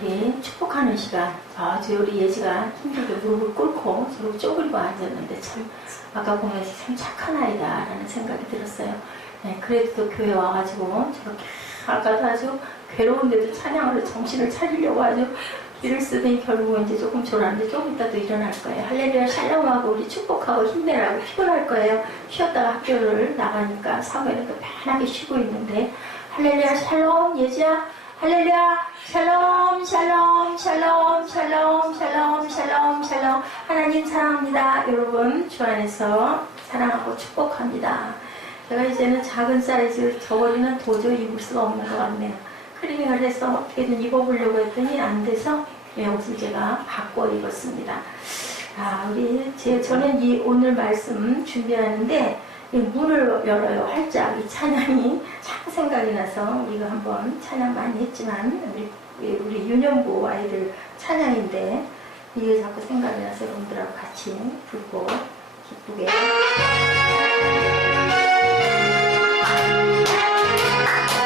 우리 축복하는 시간. 아주 우리 예지가 힘들게 무릎을 꿇고 저렇게 쪼그리고 앉았는데 참 아까 보면서 참 착한 아이다라는 생각이 들었어요. 네, 그래도 또 교회 와가지고 저렇게 아까도 아주 괴로운데도 찬양으로 정신을 차리려고 아주 길을 쓰더니 결국은 이제 조금 졸았는데 조금 있다 또 일어날 거예요. 할렐루야 샬롬하고 우리 축복하고 힘내라고 피곤할 거예요. 쉬었다가 학교를 나가니까 사무엘은 또 편하게 쉬고 있는데 할렐루야 샬롬 예지야 할렐루야 샬롬 샬롬 샬롬 샬롬 샬롬 샬롬 샬롬 하나님 사랑합니다. 여러분 주 안에서 사랑하고 축복합니다. 제가 이제는 작은 사이즈 저고리는 도저히 입을 수가 없는 것 같네요. 클리닝을 해서 어떻게든 입어보려고 했더니 안 돼서 옷을 제가 바꿔 입었습니다. 저는 오늘 말씀 준비하는데 이 문을 열어요. 활짝 이 찬양이 참 생각이 나서 우리가 한번 찬양 많이 했지만 우리 유년부 아이들 찬양인데 이게 자꾸 생각이 나서 여러분들하고 같이 불고 기쁘게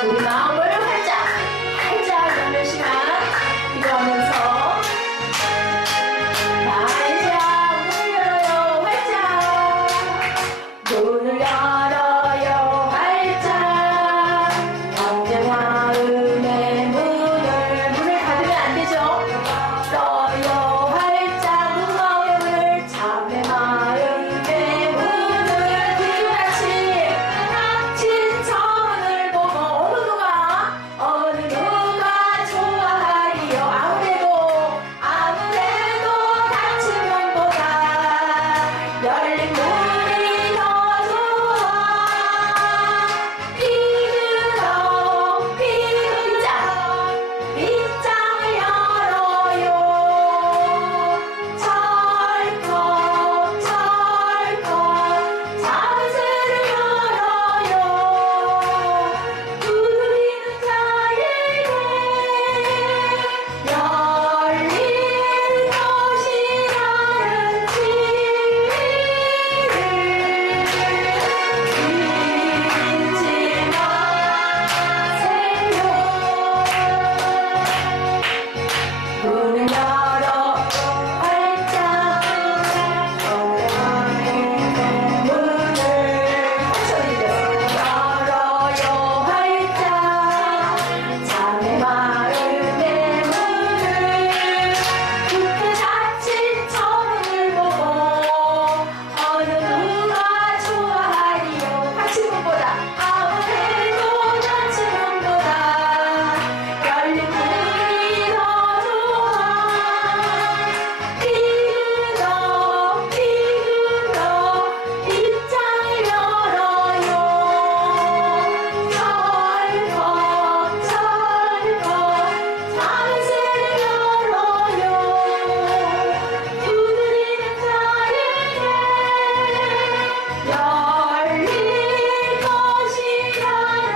우리 마음을 활짝 여는 시간 기도하면서 활짝 문을 열어요. 활짝 문을 열어요. 활짝 형제 마음의 문을 닫으면 안 되죠. 열어요. 활짝 무거운 문을 자매 마음의 문을 뒤같이 닫힌 저문을 보고 어느 누가 좋아하리요. 아무래도 닫힌 문보다 열린 문이 더 좋아. 빗장을 열어요. 철컥 작은 새를 열어요. 두드리는 자에게 열린 것이라는 지를 잊지 마세요. 문을 열어 활짝 문을 열어요. 활짝 자매 마음의 문을 굳게 닫힌 저문을 보고 어느 누가 좋아하리요. 닫힌 문보다 아무래도 닫힌 문보다 열린 문이 더 좋아. 빗장을 열어요. 철컥 작은 새를 열어요. 두드리는 자에게 열린 것이라는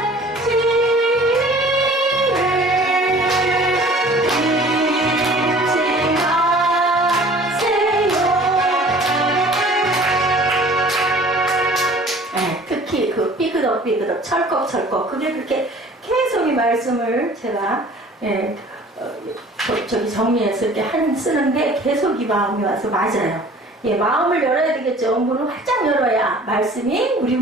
지를 잊지 마세요. 네, 특히 그 삐그덕 철컥 그게 그렇게 계속 이 말씀을 제가 저기 정리했을 때 쓰는데 계속 이 마음이 와서 맞아요. 예, 마음을 열어야 되겠죠. 문을 활짝 열어야 말씀이 우리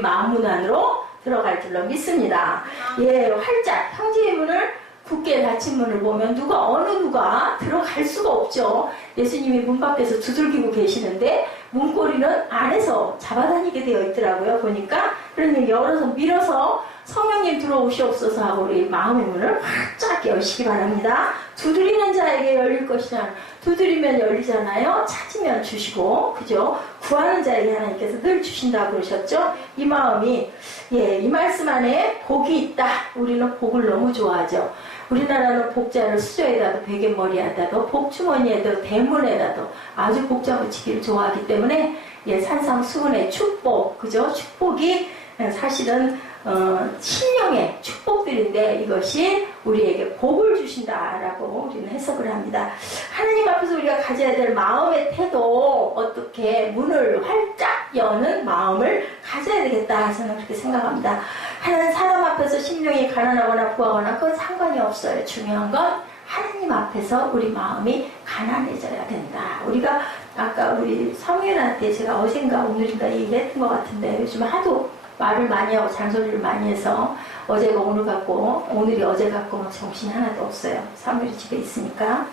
마음 문 안으로 들어갈 줄로 믿습니다. 예, 활짝 형제의 문을 굳게 닫힌 문을 보면 어느 누가 들어갈 수가 없죠. 예수님이 문 밖에서 두들기고 계시는데 문고리는 안에서 잡아다니게 되어 있더라고요. 보니까 그러니 열어서 밀어서 성령님 들어오시옵소서 하고 우리 마음의 문을 활짝 여시기 바랍니다. 두드리는 자에게 열릴 것이냐. 두드리면 열리잖아요. 찾으면 주시고, 그죠? 구하는 자에게 하나님께서 늘 주신다고 그러셨죠? 이 마음이, 이 말씀 안에 복이 있다. 우리는 복을 너무 좋아하죠. 우리나라는 복자를 수저에다도 베갯머리에다도 복주머니에다도 대문에다도 아주 복자 붙이기를 좋아하기 때문에 산상수훈의 축복, 그죠? 축복이 사실은 신령의 축복들인데 이것이 우리에게 복을 주신다라고 우리는 해석을 합니다. 하나님 앞에서 우리가 가져야 될 마음의 태도, 어떻게 문을 활짝 여는 마음을 가져야 되겠다 저는 그렇게 생각합니다. 하나님 사람 앞에서 심령이 가난하거나 부하거나 그건 상관이 없어요. 중요한 건 하나님 앞에서 우리 마음이 가난해져야 된다. 우리가 아까 우리 사무엘한테 제가 어젠가 오늘인가 얘기했던 것 같은데 요즘 하도 말을 많이 하고 잔소리를 많이 해서 어제가 오늘 같고 오늘이 어제 같고 정신이 하나도 없어요. 사무엘이 집에 있으니까.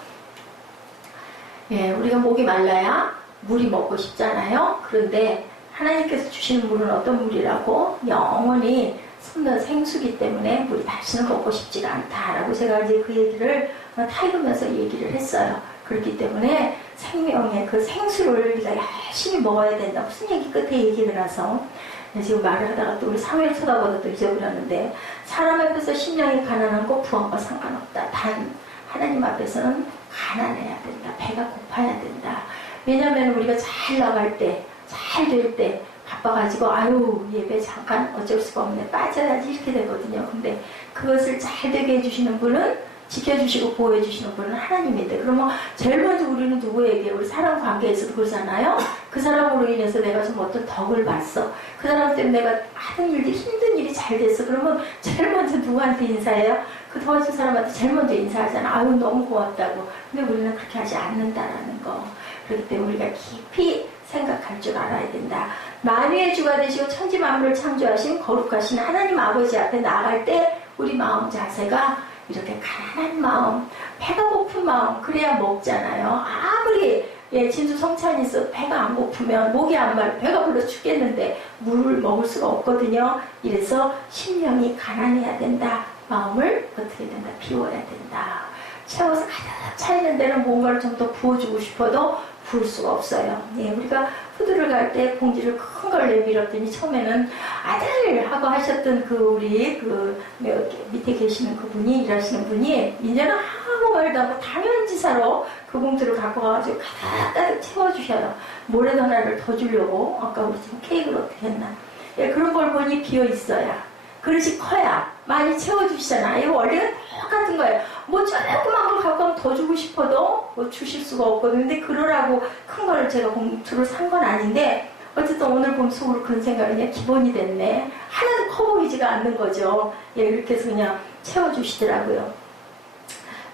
예, 우리가 목이 말라야 물이 먹고 싶잖아요. 그런데 하나님께서 주시는 물은 어떤 물이라고? 영원히 솟는 생수기 때문에 물이 다시는 먹고 싶지가 않다라고 제가 이제 그 얘기를 타이르면서 얘기를 했어요. 그렇기 때문에 생명의 그 생수를 우리가 열심히 먹어야 된다. 무슨 얘기 끝에 얘기를 나서 지금 말을 하다가 또 우리 사무엘 쳐다보다 또 잊어버렸는데 사람 앞에서 심령이 가난한 거 부함과 상관없다. 단 하나님 앞에서는 가난해야 된다. 배가 고파야 된다. 왜냐하면 우리가 잘 나갈 때, 잘 될 때 바빠가지고 아유 예배 잠깐 어쩔 수가 없네 빠져야지 이렇게 되거든요. 근데 그것을 잘 되게 해주시는 분은 지켜주시고 보호해주시는 분은 하나님인데 그러면 제일 먼저 우리는 누구에게 우리 사람 관계에서도 그러잖아요. 그 사람으로 인해서 내가 좀 어떤 덕을 봤어. 그 사람 때문에 내가 하는 일들이 힘든 일이 잘 됐어. 그러면 제일 먼저 누구한테 인사해요? 그 도와준 사람한테 제일 먼저 인사하잖아. 아유 너무 고맙다고. 근데 우리는 그렇게 하지 않는다라는 거. 그렇기 때문에 우리가 깊이 생각할 줄 알아야 된다. 만유의 주가 되시고 천지 만물을 창조하신 거룩하신 하나님 아버지 앞에 나갈 때 우리 마음 자세가 이렇게 가난한 마음, 배가 고픈 마음 그래야 먹잖아요. 아무리 진수 성찬이 있어 배가 안 고프면 목이 안 말, 배가 불러 죽겠는데 물을 먹을 수가 없거든요. 이래서 심령이 가난해야 된다. 마음을 어떻게 된다? 비워야 된다. 채워서 가득 차 있는 데는 뭔가를 좀 더 부어주고 싶어도 부을 수가 없어요. 예, 우리가 푸드를 갈 때 봉지를 큰 걸 내밀었더니 처음에는 아들 하고 하셨던 그 우리 그 밑에 계시는 그분이 일하시는 분이 이제는 아무 말도 안 하고 당연지사로 그 봉투를 갖고 가가지고 가득 채워주셔요. 모래도 하나를 더 주려고 아까 우리 지금 케이크를 어떻게 했나. 예, 그런 걸 보니 비어 있어야 그릇이 커야 많이 채워주시잖아. 이거 원래는 똑같은 거예요. 뭐 조그만 걸 갖고 가면 더 주고 싶어도 뭐 주실 수가 없거든요. 근데 그러라고 큰 거를 제가 봉투를 산 건 아닌데 어쨌든 오늘 보면 속으로 그런 생각이 그냥 기본이 됐네. 하나도 커 보이지가 않는 거죠. 예, 이렇게 해서 그냥 채워주시더라고요.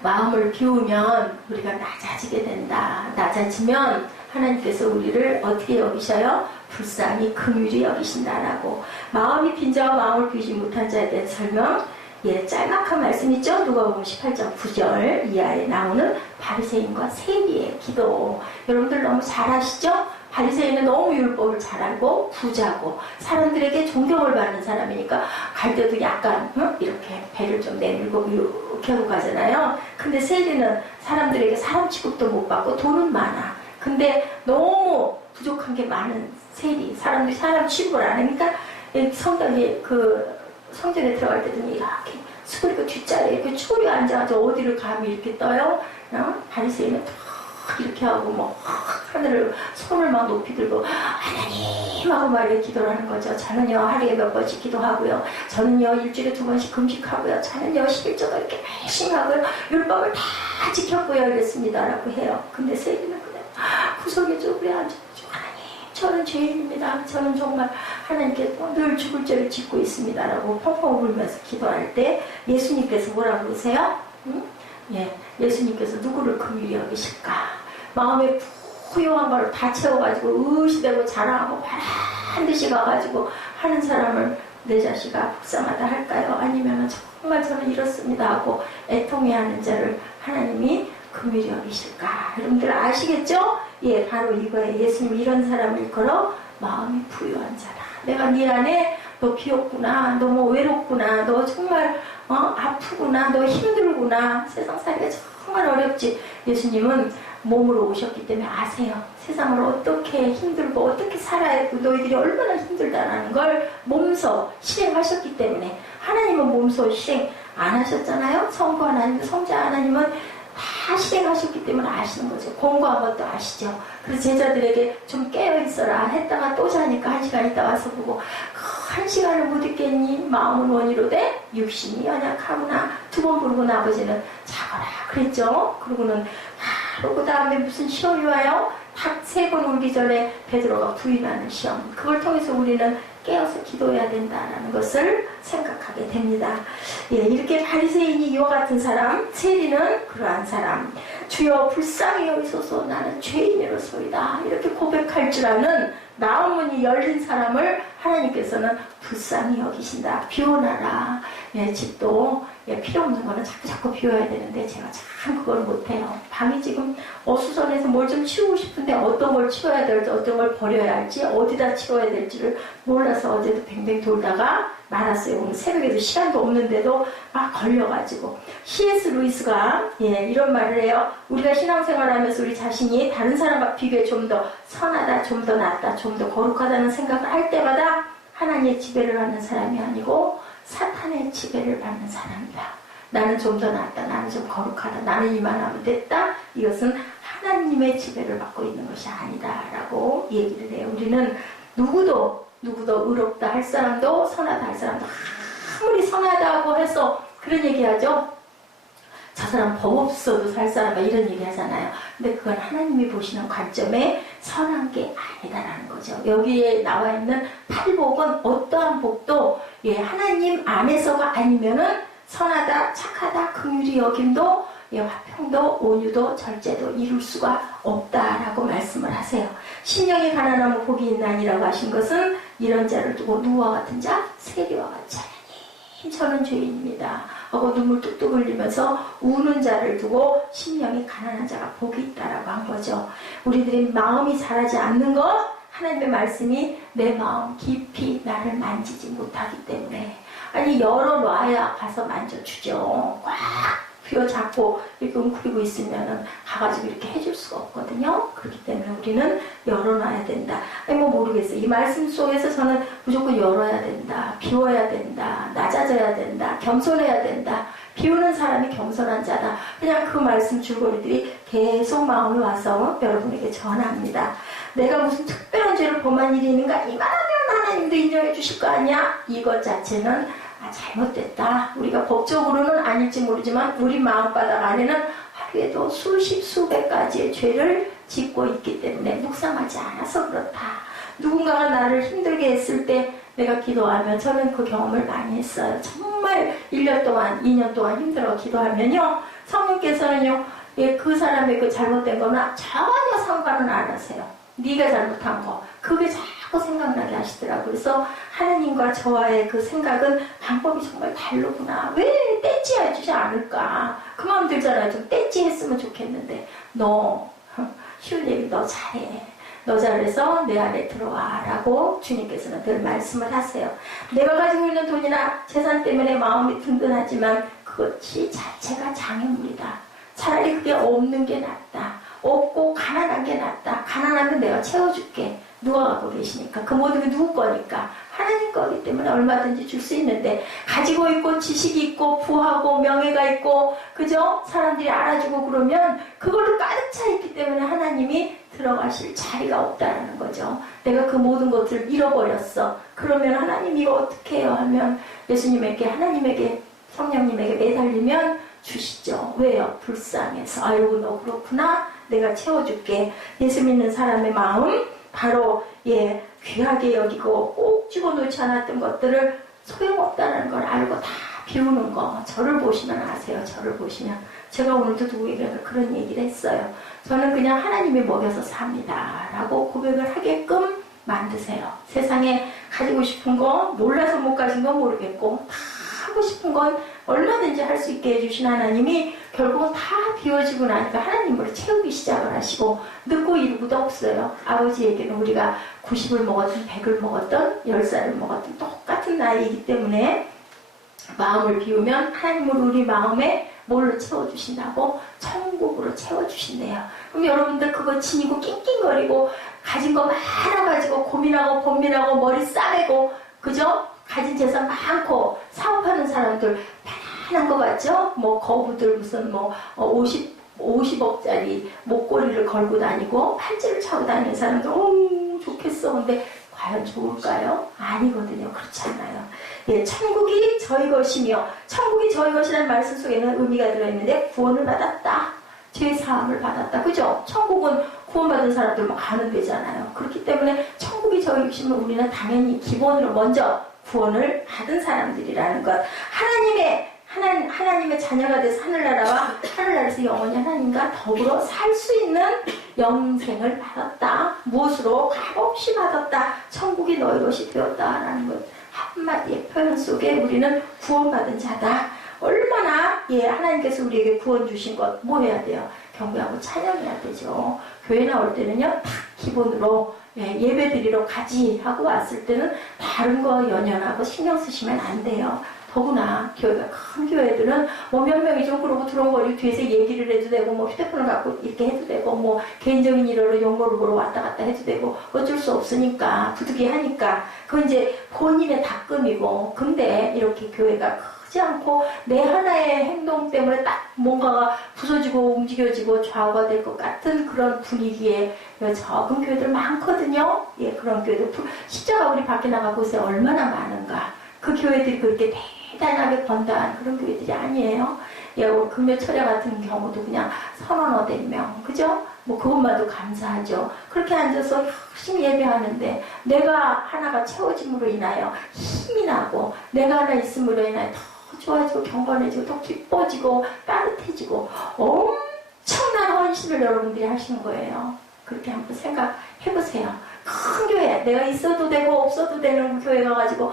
마음을 비우면 우리가 낮아지게 된다. 낮아지면 하나님께서 우리를 어떻게 여기셔요? 불쌍히 긍휼히 여기신다라고. 마음이 빈 자와 마음을 비우지 못한 자에 대한 설명. 예, 짤막한 말씀 있죠? 누가복음 18장 9절 이하에 나오는 바리새인과 세리의 기도. 여러분들 너무 잘 아시죠? 바리새인은 너무 율법을 잘 알고 부자고 사람들에게 존경을 받는 사람이니까 갈 때도 약간 이렇게 배를 좀 내밀고 이렇게 하고 가잖아요. 근데 세리는 사람들에게 사람 취급도 못 받고 돈은 많아. 근데 너무 부족한 게 많은 세리. 사람들이 사람 취급을 안 하니까 성당에 성전에 들어갈 때도 이렇게 수그리고 뒷자리에 이렇게 추우려 앉아가지고 어디를 감히 이렇게 떠요? 바리새인은 탁 이렇게 하고 뭐 하늘을 손을 막 높이 들고 하나님 하고 막 이렇게 기도를 하는 거죠. 저는요 하루에 몇 번씩 기도하고요. 저는요 일주일에 2번씩 금식하고요. 저는요 11조도 이렇게 열심히 하고요. 율법을 다 지켰고요. 이랬습니다. 라고 해요. 근데 세리는 그냥 구석에 쪼그려 앉아가지고 하나님 저는 죄인입니다. 저는 정말 하나님께 늘 죽을 죄를 짓고 있습니다. 라고 펑펑 울면서 기도할 때 예수님께서 뭐라고 그러세요? 응? 예, 예수님께서 누구를 긍휼히 여기실까? 마음에 부요한 걸 다 채워가지고 의시되고 자랑하고 반드시 가가지고 하는 사람을 내 자식아 불쌍하다 할까요? 아니면 정말 저는 이렇습니다 하고 애통해하는 자를 하나님이 긍휼히 여기실까? 여러분들 아시겠죠? 예, 바로 이거예요. 예수님 이런 사람을 일컬어 마음이 부유한 자라. 내가 네 안에 너 비었구나, 너 뭐 외롭구나, 너 정말 아프구나, 너 힘들구나, 세상 살기가 정말 어렵지. 예수님은 몸으로 오셨기 때문에 아세요. 세상을 어떻게 힘들고 어떻게 살아야 했고 너희들이 얼마나 힘들다라는 걸 몸소 실행하셨기 때문에. 하나님은 몸소 실행 안 하셨잖아요. 성부 하나님, 성자 하나님은 다 실행하셨기 때문에 아시는 거죠. 공부한 것도 아시죠. 그래서 제자들에게 좀 깨어있어라 했다가 또 자니까 1시간 있다 와서 보고 그 1시간을 못 있겠니? 마음은 원이로되 육신이 연약하구나. 2번 부르고 아버지는 자거라 그랬죠. 그러고는 바로 그 다음에 무슨 시험이 와요? 닭 3번 울기 전에 베드로가 부인하는 시험, 그걸 통해서 우리는 깨어서 기도해야 된다라는 것을 생각하게 됩니다. 예, 이렇게 바리새인이 이와 같은 사람, 세리는 그러한 사람, 주여 불쌍히 여기소서 나는 죄인이로소이다, 이렇게 고백할 줄 아는 마음문이 열린 사람을 하나님께서는 불쌍히 여기신다. 비워놔라. 예, 집도 필요 없는 거는 자꾸 비워야 되는데 제가 참 그걸 못해요. 밤이 지금 어수선해서 뭘 좀 치우고 싶은데 어떤 걸 치워야 될지, 어떤 걸 버려야 할지, 어디다 치워야 될지를 몰라서 어제도 뱅뱅 돌다가 말았어요. 오늘 새벽에도 시간도 없는데도 막 걸려가지고. C.S. 루이스가 이런 말을 해요. 우리가 신앙생활하면서 우리 자신이 다른 사람과 비교해 좀 더 선하다, 좀 더 낫다, 좀 더 거룩하다는 생각을 할 때마다 하나님의 지배를 받는 사람이 아니고 사탄의 지배를 받는 사람이다. 나는 좀 더 낫다, 나는 좀 거룩하다, 나는 이만하면 됐다. 이것은 하나님의 지배를 받고 있는 것이 아니다 라고 얘기를 해요. 우리는 누구도 의롭다 할 사람도 선하다 할 사람도 아무리 선하다고 해서 그런 얘기하죠. 저 사람 법 없어도 살 사람 이런 얘기 하잖아요. 근데 그건 하나님이 보시는 관점에 선한 게 아니다라는 거죠. 여기에 나와 있는 팔복은 어떠한 복도 하나님 안에서가 아니면은 선하다, 착하다, 긍휼히 여김도 화평도, 온유도, 절제도 이룰 수가 없다라고 말씀을 하세요. 심령이 가난하면 복이 있나니라고 하신 것은 이런 자를 두고 누구와 같은 자? 세리와 같이 하나님 저는 죄인입니다 하고 눈물 뚝뚝 흘리면서 우는 자를 두고 심령이 가난한 자가 복이 있다라고 한 거죠. 우리들이 마음이 자라지 않는 것, 하나님의 말씀이 내 마음 깊이 나를 만지지 못하기 때문에, 아니 열어놔야 가서 만져주죠. 꽉 휘어잡고 이렇게 웅크리고 있으면은 가가지고 이렇게 해줄 수가 없거든요. 그렇기 때문에 우리는 열어놔야 된다. 아니 뭐 모르겠어요. 이 말씀 속에서 저는 무조건 열어야 된다, 비워야 된다, 낮아져야 된다, 겸손해야 된다, 비우는 사람이 겸손한 자다. 그냥 그 말씀 줄거리들이 계속 마음에 와서 여러분에게 전합니다. 내가 무슨 특별한 죄를 범한 일이 있는가? 이만하면 하나님도 인정해 주실 거 아니야? 이것 자체는 잘못됐다. 우리가 법적으로는 아닐지 모르지만 우리 마음바닥 안에는 하루에도 수십 수백 가지의 죄를 짓고 있기 때문에 묵상하지 않아서 그렇다. 누군가가 나를 힘들게 했을 때 내가 기도하면, 저는 그 경험을 많이 했어요. 정말 1년 동안 2년 동안 힘들어 기도하면요, 성령께서는요 그 사람의 그 잘못된 거나 전혀 상관은 안 하세요. 네가 잘못한 거 그게 자꾸 생각나게 하시더라고요. 그래서 하나님과 저와의 그 생각은 방법이 정말 다르구나. 왜 떼찌 해주지 않을까? 그 마음 들잖아요. 좀 떼찌 했으면 좋겠는데, 너 쉬운 얘기, 너 잘해, 너 잘해서 내 안에 들어와 라고 주님께서는 늘 말씀을 하세요. 내가 가지고 있는 돈이나 재산 때문에 마음이 든든하지만 그것이 자체가 장애물이다. 차라리 그게 없는 게 낫다. 없고 가난한 게 낫다. 가난하면 내가 채워줄게. 누가 갖고 계시니까. 그 모든 게 누구 거니까? 하나님 거기 때문에 얼마든지 줄 수 있는데, 가지고 있고 지식이 있고 부하고 명예가 있고 그죠? 사람들이 알아주고 그러면 그걸로 가득 차 있기 때문에 하나님이 들어가실 자리가 없다는 거죠. 내가 그 모든 것을 잃어버렸어. 그러면 하나님 이거 어떻게 해요? 하면 예수님에게, 하나님에게, 성령님에게 매달리면 주시죠. 왜요? 불쌍해서. 아이고 너 그렇구나. 내가 채워줄게. 예수 믿는 사람의 마음, 바로 귀하게 여기고 꼭 집어놓지 않았던 것들을 소용없다는 걸 알고 다 비우는 거. 저를 보시면 아세요. 저를 보시면. 제가 오늘도 누구에게 그런 얘기를 했어요. 저는 그냥 하나님이 먹여서 삽니다 라고 고백을 하게끔 만드세요. 세상에 가지고 싶은 거, 몰라서 못 가진 건 모르겠고 다 하고 싶은 건 얼마든지 할 수 있게 해주신 하나님이 결국은 다 비워지고 나니까 하나님으로 채우기 시작을 하시고, 늦고 이르고도 없어요. 아버지에게는 우리가 90을 먹었든 100을 먹었든 10살을 먹었든 똑같은 나이이기 때문에 마음을 비우면 하나님으로 우리 마음에 뭘로 채워주신다고? 천국으로 채워주신대요. 그럼 여러분들 그거 지니고 낑낑거리고 가진 거 많아가지고 고민하고 고민하고 머리 싸매고 그죠? 가진 재산 많고 사업하는 사람들 편안한 거 같죠? 뭐 거부들 무슨 50억짜리 목걸이를 걸고 다니고 팔찌를 차고 다니는 사람들 좋겠어. 근데 과연 좋을까요? 아니거든요. 그렇지 않아요. 천국이 저희 것이며, 천국이 저희 것이라는 말씀 속에는 의미가 들어있는데, 구원을 받았다, 죄 사함을 받았다. 그죠? 천국은 구원받은 사람들만 가는 데잖아요. 그렇기 때문에 천국이 저희 육신은 우리는 당연히 기본으로 먼저 구원을 받은 사람들이라는 것. 하나님의 자녀가 돼서 하늘나라에서 영원히 하나님과 더불어 살 수 있는 영생을 받았다. 무엇으로? 값없이 받았다. 천국이 너희 것이 되었다라는 것. 한마디의 표현 속에 우리는 구원받은 자다. 얼마나 하나님께서 우리에게 구원 주신 것 뭐 해야 돼요? 경배하고 찬양해야 되죠. 교회 나올 때는요, 딱 기본으로 예배 드리러 가지 하고 왔을 때는 다른 거 연연하고 신경 쓰시면 안 돼요. 더구나 교회가 큰 교회들은 뭐 몇 명이 좀 그러고 들어오고 뒤에서 얘기를 해도 되고 뭐 휴대폰을 갖고 이렇게 해도 되고 뭐 개인적인 일으로 용어를 보러 왔다 갔다 해도 되고 어쩔 수 없으니까 부득이하니까 그건 이제 본인의 닦음이고. 근데 이렇게 교회가 크지 않고 내 하나의 행동 때문에 딱 뭔가가 부서지고 움직여지고 좌우가 될 것 같은 그런 분위기에 적은 교회들 많거든요. 그런 교회들 십자가 우리 밖에 나가 보세요. 얼마나 많은가. 그 교회들이 그렇게 대단하게 번다한 그런 교회들이 아니에요. 금요 철야 같은 경우도 그냥 1,000명, 그죠? 뭐 그것만도 감사하죠. 그렇게 앉아서 열심히 예배하는데 내가 하나가 채워짐으로 인하여 힘이 나고 내가 하나 있음으로 인하여 더 좋아지고 경건해지고 더 기뻐지고 따뜻해지고 엄청난 헌신을 여러분들이 하시는 거예요. 그렇게 한번 생각해보세요. 큰 교회, 내가 있어도 되고 없어도 되는 교회 가가지고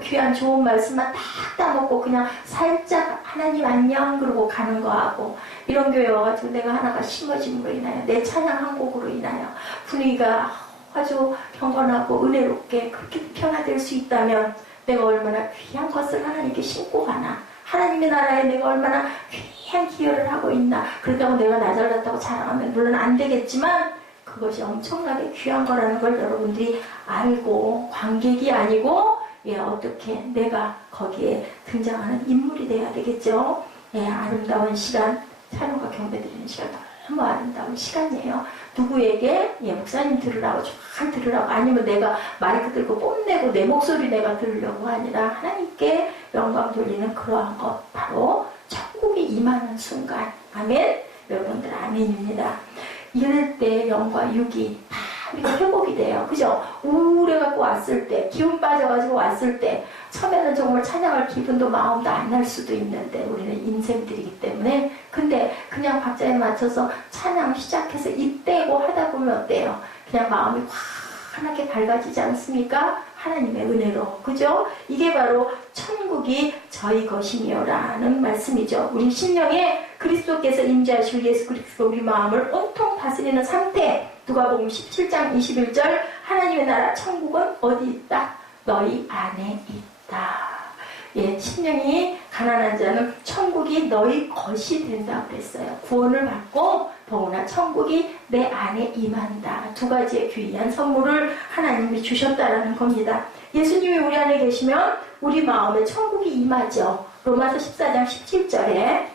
귀한 좋은 말씀만 딱 따먹고 그냥 살짝 하나님 안녕 그러고 가는 거하고, 이런 교회 와가지고 내가 하나가 심어짐으로 인하여 내 찬양 한 곡으로 인하여 분위기가 아주 경건하고 은혜롭게 그렇게 변화될 수 있다면 내가 얼마나 귀한 것을 하나님께 심고 가나, 하나님의 나라에 내가 얼마나 귀한 기여를 하고 있나. 그렇다고 내가 나 잘났다고 자랑하면 물론 안 되겠지만 그것이 엄청나게 귀한 거라는 걸 여러분들이 알고, 관객이 아니고 어떻게 내가 거기에 등장하는 인물이 돼야 되겠죠. 아름다운 시간, 찬양과 경배드리는 시간 너무 아름다운 시간이에요. 누구에게 목사님 들으라고 쫙 들으라고, 아니면 내가 마이크 들고 뽐내고 내 목소리 내가 들으려고 아니라 하나님께 영광 돌리는 그러한 것, 바로 천국이 임하는 순간. 아멘. 여러분들 아멘입니다. 이럴 때 영과 육이 다 우리가 회복이 돼요. 그죠? 우울해갖고 왔을 때, 기운 빠져가지고 왔을 때, 처음에는 정말 찬양할 기분도 마음도 안 날 수도 있는데, 우리는 인생들이기 때문에. 근데 그냥 박자에 맞춰서 찬양 시작해서 입 떼고 하다 보면 어때요? 그냥 마음이 환하게 밝아지지 않습니까? 하나님의 은혜로. 그죠? 이게 바로 천국이 저희 것이니요라는 말씀이죠. 우리 심령에 그리스도께서 임재하시고 예수 그리스도 우리 마음을 온통 다스리는 상태. 누가복음 17장 21절, 하나님의 나라 천국은 어디 있다? 너희 안에 있다. 심령이 가난한 자는 천국이 너희 것이 된다고 그랬어요. 구원을 받고 더구나 천국이 내 안에 임한다. 두 가지의 귀한 선물을 하나님이 주셨다라는 겁니다. 예수님이 우리 안에 계시면 우리 마음에 천국이 임하죠. 로마서 14장 17절에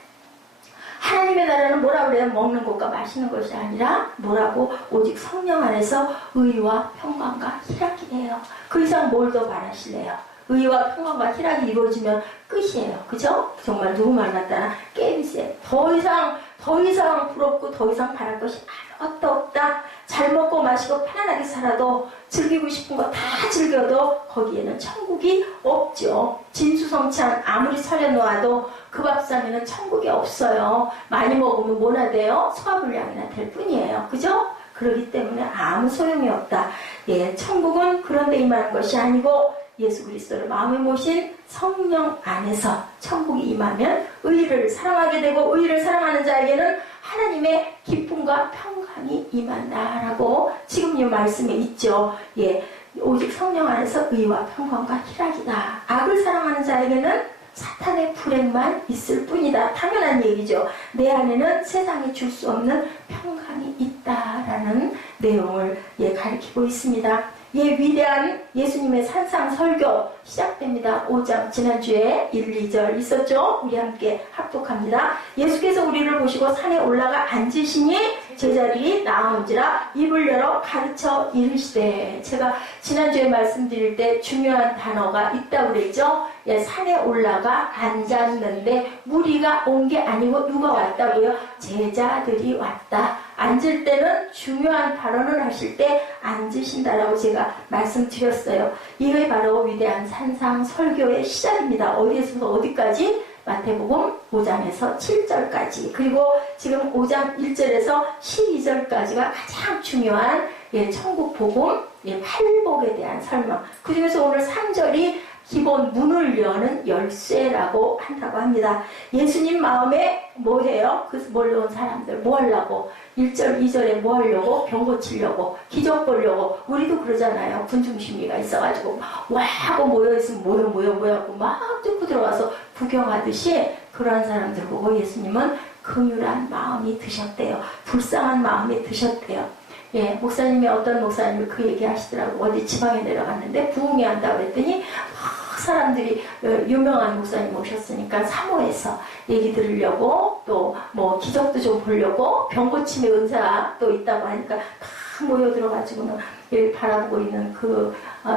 하나님의 나라는 뭐라 그래요? 먹는 것과 마시는 것이 아니라 뭐라고? 오직 성령 안에서 의와 평강과 희락이래요. 그 이상 뭘 더 바라실래요? 의와 평강과 희락이 이루어지면 끝이에요. 그죠? 정말 누구 만났다나 게임세. 더 이상 부럽고 더 이상 바랄 것이 아무것도 없다. 잘 먹고 마시고 편안하게 살아도 즐기고 싶은 거 다 즐겨도 거기에는 천국이 없죠. 진수성찬 아무리 차려놓아도 그 밥상에는 천국이 없어요. 많이 먹으면 뭐나 돼요? 소화불량이나 될 뿐이에요. 그죠? 그렇기 때문에 아무 소용이 없다. 천국은 그런 데 임하는 것이 아니고 예수 그리스도를 마음에 모신 성령 안에서 천국이 임하면 의를 사랑하게 되고, 의를 사랑하는 자에게는 하나님의 기쁨과 평강이 임한다라고 지금 이 말씀에 있죠. 오직 성령 안에서 의와 평강과 희락이다. 악을 사랑하는 자에게는 사탄의 불행만 있을 뿐이다. 당연한 얘기죠. 내 안에는 세상이 줄 수 없는 평강이 있다라는 내용을 가리키고 있습니다. 위대한 예수님의 산상 설교 시작됩니다. 5장 지난주에 1, 2절 있었죠? 우리 함께 합독합니다. 예수께서 우리를 보시고 산에 올라가 앉으시니 제자들이 나온지라 입을 열어 가르쳐 이르시되. 제가 지난주에 말씀드릴 때 중요한 단어가 있다고 그랬죠? 산에 올라가 앉았는데 무리가 온 게 아니고 누가 왔다고요? 제자들이 왔다. 앉을 때는 중요한 발언을 하실 때 앉으신다라고 제가 말씀드렸어요. 이게 바로 위대한 산상 설교의 시작입니다. 어디에서 어디까지? 마태복음 5장에서 7절까지, 그리고 지금 5장 1절에서 12절까지가 가장 중요한 천국 복음, 팔복에 대한 설명. 그 중에서 오늘 3절이 기본 문을 여는 열쇠라고 한다고 합니다. 예수님 마음에 뭐 해요? 그 몰려온 사람들 뭐 하려고? 1절, 2절에 뭐 하려고? 병 고치려고, 기적 보려고. 우리도 그러잖아요. 군중심리가 있어가지고 와 하고 모여있으면 모여고 막 뚫고 들어가서 구경하듯이 그러한 사람들 보고 예수님은 긍휼한 마음이 드셨대요. 불쌍한 마음이 드셨대요. 예, 목사님이 어떤 목사님이 그 얘기 하시더라고. 어디 지방에 내려갔는데 부흥회 한다고 그랬더니 사람들이 유명한 목사님 오셨으니까 사모해서 얘기 들으려고 또 뭐 기적도 좀 보려고 병 고침의 은사도 있다고 하니까 막 모여 들어가지고는 바라보고 있는 그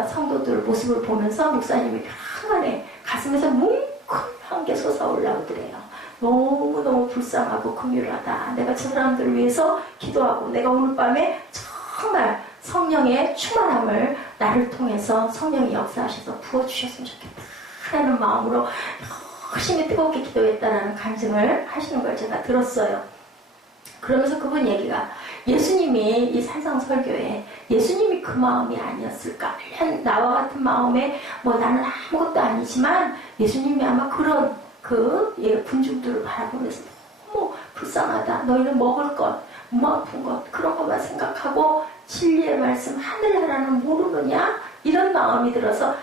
성도들 모습을 보면서 목사님이 평안에 가슴에서 뭉클한 게 솟아올라오더래요. 너무너무 불쌍하고 긍휼하다. 내가 저 사람들을 위해서 기도하고 내가 오늘 밤에 정말 성령의 충만함을 나를 통해서 성령이 역사하셔서 부어주셨으면 좋겠다 하는 마음으로 열심히 뜨겁게 기도했다라는 간증을 하시는 걸 제가 들었어요. 그러면서 그분 얘기가 예수님이 이 산상설교에 예수님이 그 마음이 아니었을까? 나와 같은 마음에 뭐 나는 아무것도 아니지만 예수님이 아마 그런 군중들을 바라보면서 너무 불쌍하다. 너희는 먹을 것, 몸 아픈 것 그런 것만 생각하고 진리의 말씀 하늘나라는 모르느냐? 이런 마음이 들어서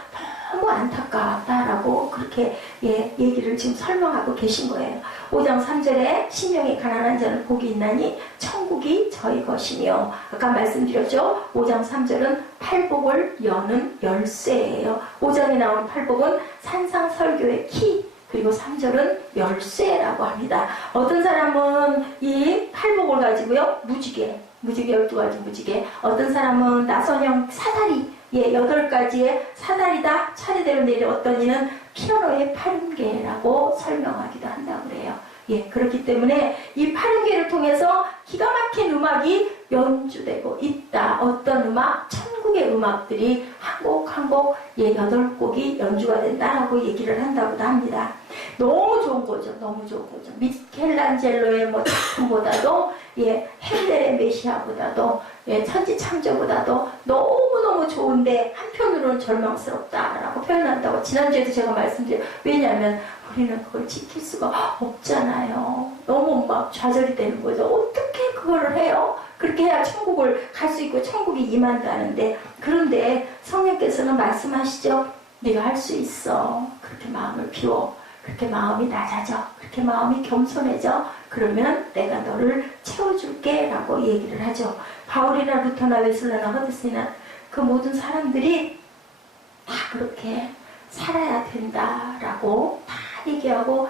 너무 안타깝다라고 그렇게 얘기를 지금 설명하고 계신 거예요. 5장 3절에 심령이 가난한 자는 복이 있나니 천국이 저희 것이며, 아까 말씀드렸죠. 5장 3절은 팔복을 여는 열쇠예요. 5장에 나오는 팔복은 산상설교의 키, 그리고 3절은 열쇠라고 합니다. 어떤 사람은 이 팔복을 가지고요, 무지개 12가지 무지개, 어떤 사람은 나선형 사다리, 8가지의 사다리다 차례대로 내려, 어떤 이는 피아노의 80개라고 설명하기도 한다고 그래요. 그렇기 때문에 이 80개를 통해서 기가 막힌 음악이 연주되고 있다. 어떤 음악? 천국의 음악들이 한 곡 한 곡 8곡이 연주가 된다라고 얘기를 한다고도 합니다. 너무 좋은 거죠. 너무 좋은 거죠. 미켈란젤로의 뭐 작품보다도 핸델의 메시아보다도 천지창조보다도 너무너무 좋은데 한편으로는 절망스럽다라고 표현한다고 지난주에도 제가 말씀드려요. 왜냐하면 우리는 그걸 지킬 수가 없잖아요. 너무 막 좌절이 되는 거죠. 어떻게 그거를 해요? 그렇게 해야 천국을 갈 수 있고 천국이 임한다는데, 그런데 성령께서는 말씀하시죠. 네가 할 수 있어. 그렇게 마음을 비워. 그렇게 마음이 낮아져. 그렇게 마음이 겸손해져. 그러면 내가 너를 채워줄게 라고 얘기를 하죠. 바울이나 루터나 웨슬레나 허드슨이나 그 모든 사람들이 다 그렇게 살아야 된다라고 다 얘기하고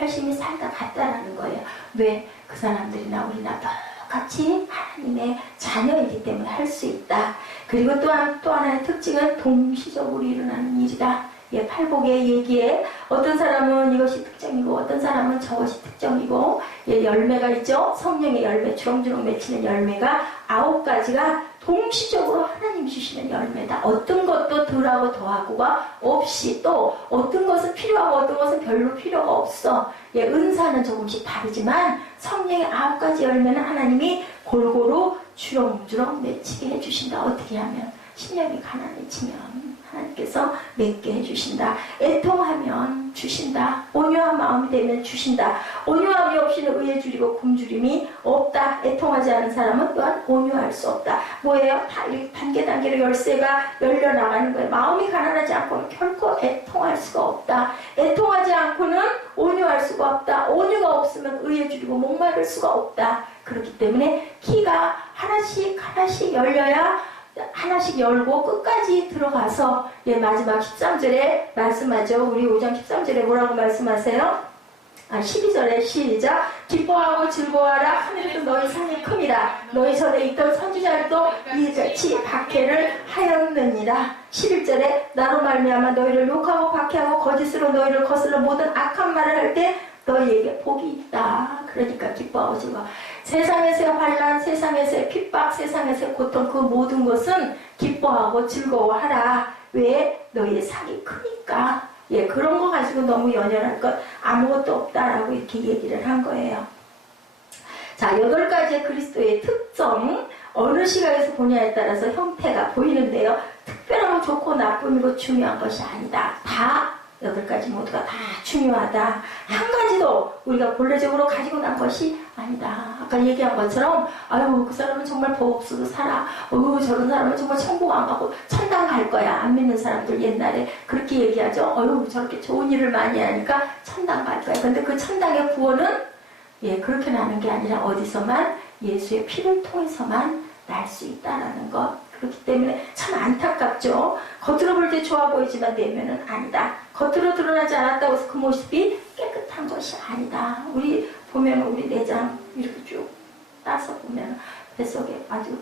열심히 살다 갔다라는 거예요. 왜? 그 사람들이나 우리나 똑같이 하나님의 자녀이기 때문에 할 수 있다. 그리고 또 하나의 특징은 동시적으로 일어나는 일이다. 팔복의 얘기에 어떤 사람은 이것이 특징이고 어떤 사람은 저것이 특징이고, 열매가 있죠. 성령의 열매, 주렁주렁 맺히는 열매가 9가지가 동시적으로 하나님이 주시는 열매다. 어떤 것도 덜하고 더하고가 없이, 또 어떤 것은 필요하고 어떤 것은 별로 필요가 없어. 은사는 조금씩 다르지만 성령의 9가지 열매는 하나님이 골고루 주렁주렁 맺히게 해주신다. 어떻게 하면? 심령이 가난해지면 하나님께서 맺게 해주신다. 애통하면 주신다. 온유한 마음이 되면 주신다. 온유함이 없이는 의에 줄이고 굶주림이 없다. 애통하지 않은 사람은 또한 온유할 수 없다. 뭐예요? 단계로 열쇠가 열려나가는 거예요. 마음이 가난하지 않고는 결코 애통할 수가 없다. 애통하지 않고는 온유할 수가 없다. 온유가 없으면 의에 줄이고 목마를 수가 없다. 그렇기 때문에 키가 하나씩 열려야 하나씩 열고 끝까지 들어가서, 마지막 13절에 말씀하죠. 우리 5장 13절에 뭐라고 말씀하세요? 12절에 시작. 기뻐하고 즐거워하라. 하늘에서 너희 상이 큽니다. 너희 전에 있던 선지자들도 이같이 박해를 하였느니라. 11절에 나로 말미암아 너희를 욕하고 박해하고 거짓으로 너희를 거슬러 모든 악한 말을 할 때 너희에게 복이 있다. 그러니까 기뻐하고 즐거워. 세상에서의 환난, 세상에서의 핍박, 세상에서의 고통, 그 모든 것은 기뻐하고 즐거워하라. 왜? 너희의 상이 크니까. 예, 그런 거 가지고 너무 연연할 것 아무것도 없다라고 이렇게 얘기를 한 거예요. 자, 8가지의 그리스도의 특성, 어느 시각에서 보냐에 따라서 형태가 보이는데요. 특별하고 좋고 나쁨이고 중요한 것이 아니다. 다 8가지 모두가 다 중요하다. 한 가지도 우리가 본래적으로 가지고 난 것이 아니다. 아까 얘기한 것처럼 아유 그 사람은 정말 법 없어도 살아. 저런 사람은 정말 천국 안 가고 천당 갈 거야. 안 믿는 사람들 옛날에 그렇게 얘기하죠. 저렇게 좋은 일을 많이 하니까 천당 갈 거야. 근데 그 천당의 구원은 예 그렇게 나는 게 아니라 어디서만 예수의 피를 통해서만 날 수 있다라는 것. 그렇기 때문에 참 안타깝죠. 겉으로 볼 때 좋아 보이지만 내면은 아니다. 겉으로 드러나지 않았다고 해서 그 모습이 깨끗한 것이 아니다. 우리 보면 우리 내장 이렇게 쭉 따서 보면 뱃속에 아주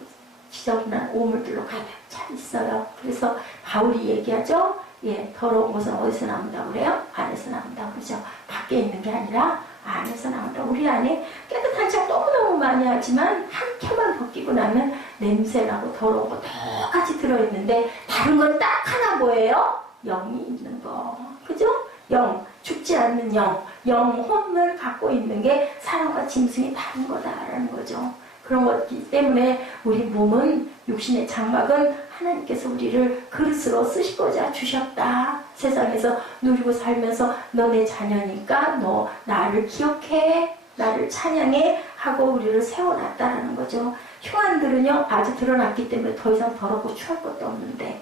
지저분한 오물들로 가득 차 있어요. 그래서 바울이 얘기하죠. 예, 더러운 것은 어디서 나온다고 그래요? 안에서 나온다고 그러죠. 밖에 있는 게 아니라 안에서 나온다. 우리 안에 깨끗한 척 너무너무 많이 하지만 한 켜만 벗기고 나면 냄새나고 더러운 거 똑같이 들어있는데 다른 건 딱 하나 뭐예요? 영이 있는 거. 그죠? 영, 죽지 않는 영, 영혼을 갖고 있는 게 사람과 짐승이 다른 거다라는 거죠. 그런 거기 때문에 우리 몸은 육신의 장막은 하나님께서 우리를 그릇으로 쓰시고자 주셨다. 세상에서 누리고 살면서 너 내 자녀니까 너 나를 기억해, 나를 찬양해 하고 우리를 세워놨다라는 거죠. 흉안들은요 아주 드러났기 때문에 더 이상 더럽고 추할 것도 없는데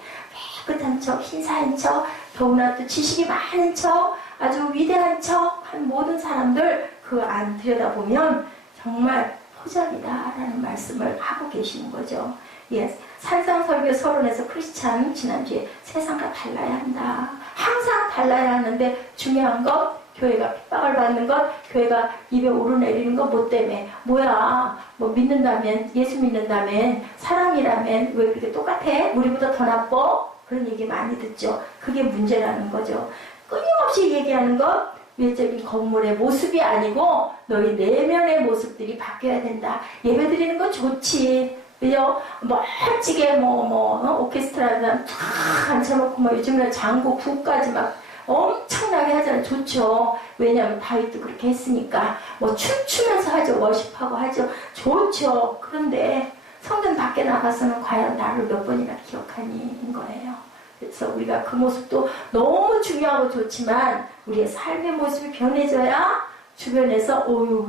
깨끗한 척, 흰사인 척, 더구나 또 지식이 많은 척, 아주 위대한 척 한 모든 사람들 그 안 들여다보면 정말 포장이다라는 말씀을 하고 계시는 거죠. 예, 산상설교 서론에서 크리스찬 지난주에 세상과 달라야 한다. 항상 달라야 하는데 중요한 것 교회가 핍박을 받는 것, 교회가 입에 오르내리는 것 뭐 때문에 뭐야 뭐 믿는다면 예수 믿는다면 사랑이라면 왜 그렇게 똑같아? 우리보다 더 나빠? 그런 얘기 많이 듣죠. 그게 문제라는 거죠. 끊임없이 얘기하는 것 외적인 건물의 모습이 아니고 너희 내면의 모습들이 바뀌어야 된다. 예배 드리는 건 좋지. 그죠? 멋지게 오케스트라를 쫙 앉혀놓고 요즘에는 장구 부까지 막 엄청나게 하잖아요. 좋죠. 왜냐하면 다윗도 그렇게 했으니까 춤추면서 하죠. 워십하고 하죠. 좋죠. 그런데 성전 밖에 나가서는 과연 나를 몇 번이나 기억하니인 거예요. 그래서 우리가 그 모습도 너무 중요하고 좋지만 우리의 삶의 모습이 변해져야 주변에서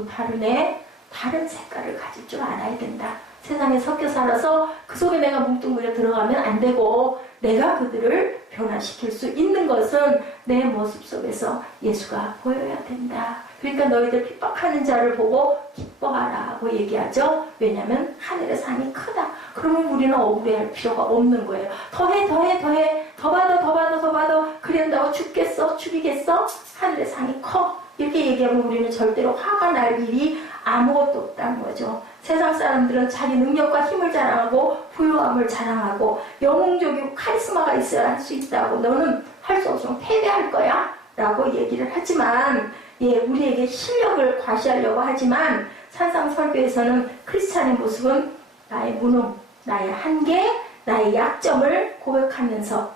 다르네. 다른 색깔을 가질 줄 알아야 된다. 세상에 섞여 살아서 그 속에 내가 뭉뚱그려 들어가면 안 되고 내가 그들을 변화시킬 수 있는 것은 내 모습 속에서 예수가 보여야 된다. 그러니까 너희들 핍박하는 자를 보고 기뻐하라고 얘기하죠. 왜냐하면 하늘의 상이 크다. 그러면 우리는 억울해할 필요가 없는 거예요. 더해 더 받아 그런다고 죽이겠어? 하늘의 상이 커. 이렇게 얘기하면 우리는 절대로 화가 날 일이 아무것도 없다는 거죠. 세상 사람들은 자기 능력과 힘을 자랑하고 부유함을 자랑하고 영웅적이고 카리스마가 있어야 할 수 있다고 너는 할 수 없으면 패배할 거야 라고 얘기를 하지만 우리에게 실력을 과시하려고 하지만 산상설교에서는 크리스찬의 모습은 나의 무능, 나의 한계, 나의 약점을 고백하면서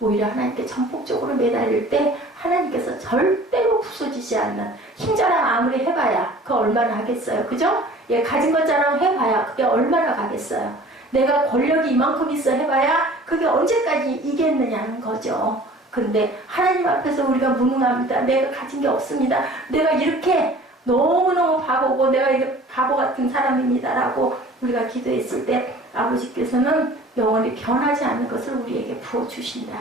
오히려 하나님께 전폭적으로 매달릴 때 하나님께서 절대로 부서지지 않는 힘자랑 아무리 해봐야 그 얼마나 하겠어요. 그죠? 가진 것 자랑 해봐야 그게 얼마나 가겠어요. 내가 권력이 이만큼 있어 해봐야 그게 언제까지 이겠느냐는 거죠. 근데 하나님 앞에서 우리가 무능합니다. 내가 가진 게 없습니다. 내가 이렇게 너무너무 바보고 내가 이게 바보 같은 사람입니다라고 우리가 기도했을 때 아버지께서는 영원히 변하지 않는 것을 우리에게 부어주신다.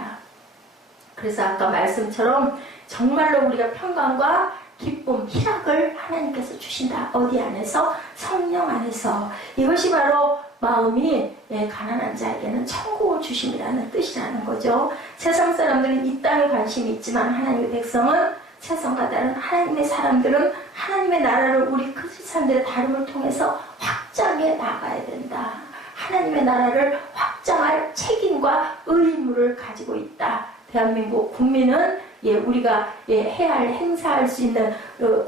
그래서 아까 말씀처럼 정말로 우리가 평강과 기쁨, 희락을 하나님께서 주신다. 어디 안에서? 성령 안에서. 이것이 바로 마음이 가난한 자에게는 천국을 주심이라는 뜻이라는 거죠. 세상 사람들은 이 땅에 관심이 있지만 하나님의 백성은 세상과 다른 하나님의 사람들은 하나님의 나라를 우리 크리스찬들의 다름을 통해서 확장해 나가야 된다. 하나님의 나라를 확장할 책임과 의무를 가지고 있다. 대한민국 국민은 예, 우리가 예, 해야 할 행사할 수 있는